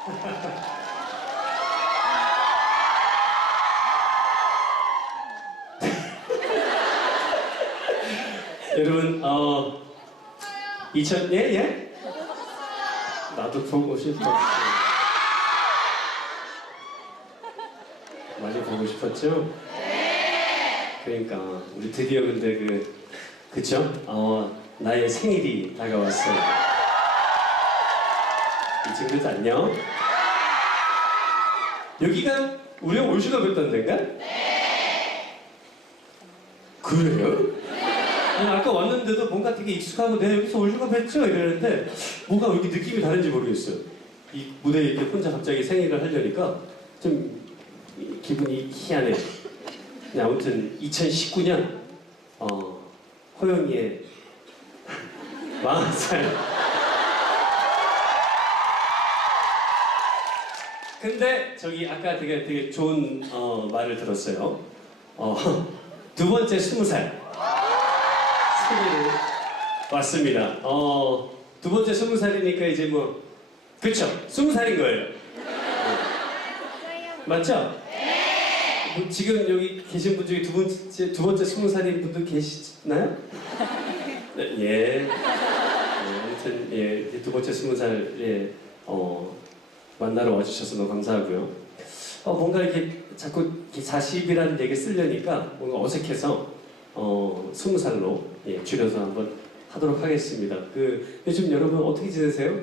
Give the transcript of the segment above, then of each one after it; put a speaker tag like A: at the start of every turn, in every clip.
A: 여러분, 어, 2000, 예, 예? 나도 보고 싶었어. 많이 보고 싶었죠? 그러니까, 우리 드디어 근데 그, 그쵸? 어, 나의 생일이 다가왔어요. 이 친구들 안녕? 여기가 우리가 올슈가 뵀던 데인가? 그래요? 아까 왔는데도 뭔가 되게 익숙하고 내가 여기서 올슈가 뵀죠? 이러는데 뭐가 왜 이렇게 느낌이 다른지 모르겠어요. 이 무대에 이렇게 혼자 갑자기 생일을 하려니까 좀 기분이 희한해. 네, 아무튼 2019년 어, 호영이의 40살 근데 저기 아까 되게 되게 좋은 어, 말을 들었어요. 어, 두 번째 스무 살 생일을 왔습니다. 어, 두 번째 스무 살이니까 이제 뭐 그쵸 스무 살인 거예요. 맞죠? 뭐 지금 여기 계신 분 중에 두 번째 두 번째 스무 살인 분도 계시나요? 네, 예. 네, 아무튼 예, 두 번째 스무 살에 어, 만나러 와주셔서 너무 감사하고요. 어, 뭔가 이렇게 자꾸 이렇게 40이라는 얘기 쓰려니까 뭔가 어색해서 어, 20살로 예, 줄여서 한번 하도록 하겠습니다. 그 요즘 여러분 어떻게 지내세요?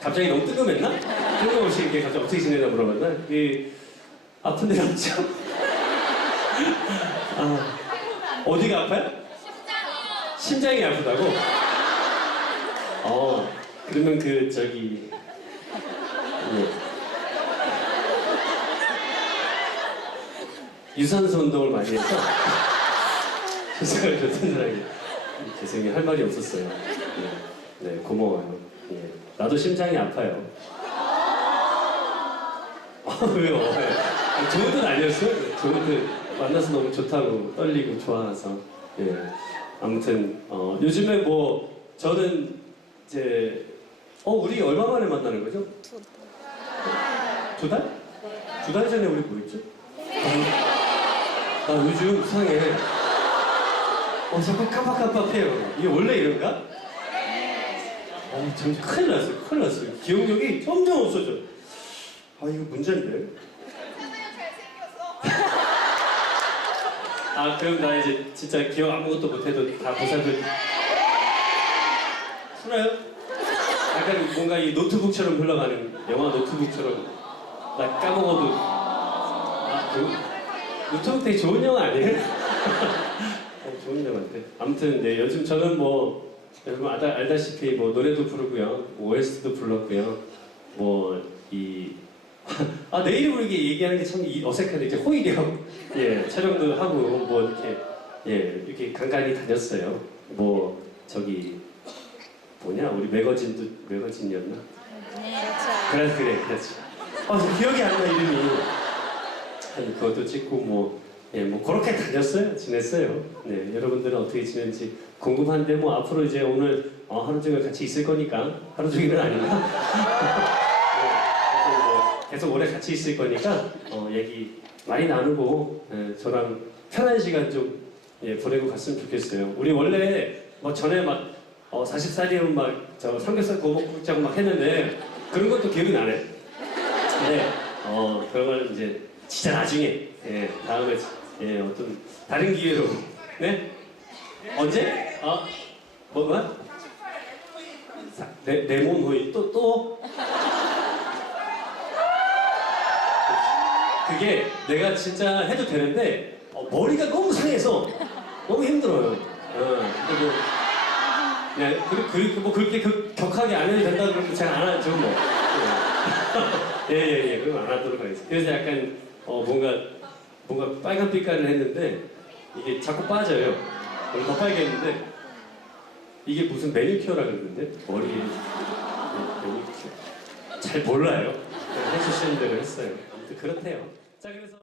A: 갑자기 너무 뜨끔했나? 뜬금없이 이렇게 갑자기 어떻게 지내나 물어봤나? 이 아픈 데 없죠? 아, 어디가 아파요? 심장이 아프다고? 어, 그러면 그 저기 예. 유산소 운동을 많이 해서 세상을 좋던 사람이 죄송해요 할 말이 없었어요. 네, 네 고마워요. 예. 나도 심장이 아파요. 아, 왜요? 네. 좋은 뜻 아니었어요? 좋은 뜻 만나서 너무 좋다고 떨리고 좋아서 예. 아무튼 어, 요즘에 뭐 저는 이제 어 우리 얼마 만에 만나는 거죠? 두 달? 두달 전에 우리 뭐 했죠? 아, 나 요즘 이상해. 어 자꾸 깜빡깜빡해요. 이게 원래 이런가? 어 점점 큰일 났어요. 큰일 났어요. 기억력이 점점 없어져. 아 이거 문제인데. 아 그럼 나 이제 진짜 기억 아무것도 못해도 다 보살펴. 술아요? 약간 뭔가 이 노트북처럼 흘러가는 영화 노트북처럼 나 까먹어도 아 그, 노트북 되게 좋은 영화 아니에요? 어, 좋은 영화인데 아무튼 네 요즘 저는 뭐 여러분 알다, 알다시피 뭐 노래도 부르고요 뭐 OST도 불렀고요 뭐이 아, 내 이름을 이렇게 얘기하는 게 참 어색한데, 이제 호의력. 예, 촬영도 하고, 뭐, 이렇게, 예, 이렇게 간간히 다녔어요. 뭐, 저기, 뭐냐, 우리 매거진도, 매거진이었나? 그래, 그래, 그렇지. 아, 저 기억이 안 나, 이름이. 아니, 그것도 찍고, 뭐, 예, 뭐, 그렇게 다녔어요. 지냈어요. 네, 여러분들은 어떻게 지냈는지 궁금한데, 뭐, 앞으로 이제 오늘 어, 하루 종일 같이 있을 거니까, 하루 종일은 아니나. 네, 뭐 계속 오래 같이 있을 거니까 어, 얘기 많이 나누고 예, 저랑 편한 시간 좀 예, 보내고 갔으면 좋겠어요. 우리 원래 뭐 전에 막 어, 40살이면 막저 삼겹살 자고 막 했는데 그런 것도 기억이 나네. 네, 어, 그런 걸 이제 진짜 나중에 예, 다음에 예, 어떤 다른 기회로 네 언제? 어, 뭐 뭐? 내, 내몸 호의 또 또? 그게 내가 진짜 해도 되는데 어, 머리가 너무 상해서 너무 힘들어요. 네, 그, 그, 뭐 그렇게 그, 격하게 안 해도 된다 그러면 제가 안 하죠 뭐. 예, 예, 예, 그럼 안 하도록 하겠습니다. 그래서 약간 어, 뭔가 뭔가 빨간 빛깔을 했는데 이게 자꾸 빠져요. 머리 더 빨개졌는데 이게 무슨 매니큐어라 그러는데 머리에 네, 매니큐어 잘 몰라요. 그냥 해주시는 대로 했어요. 아무튼 그렇대요. 자 그래서.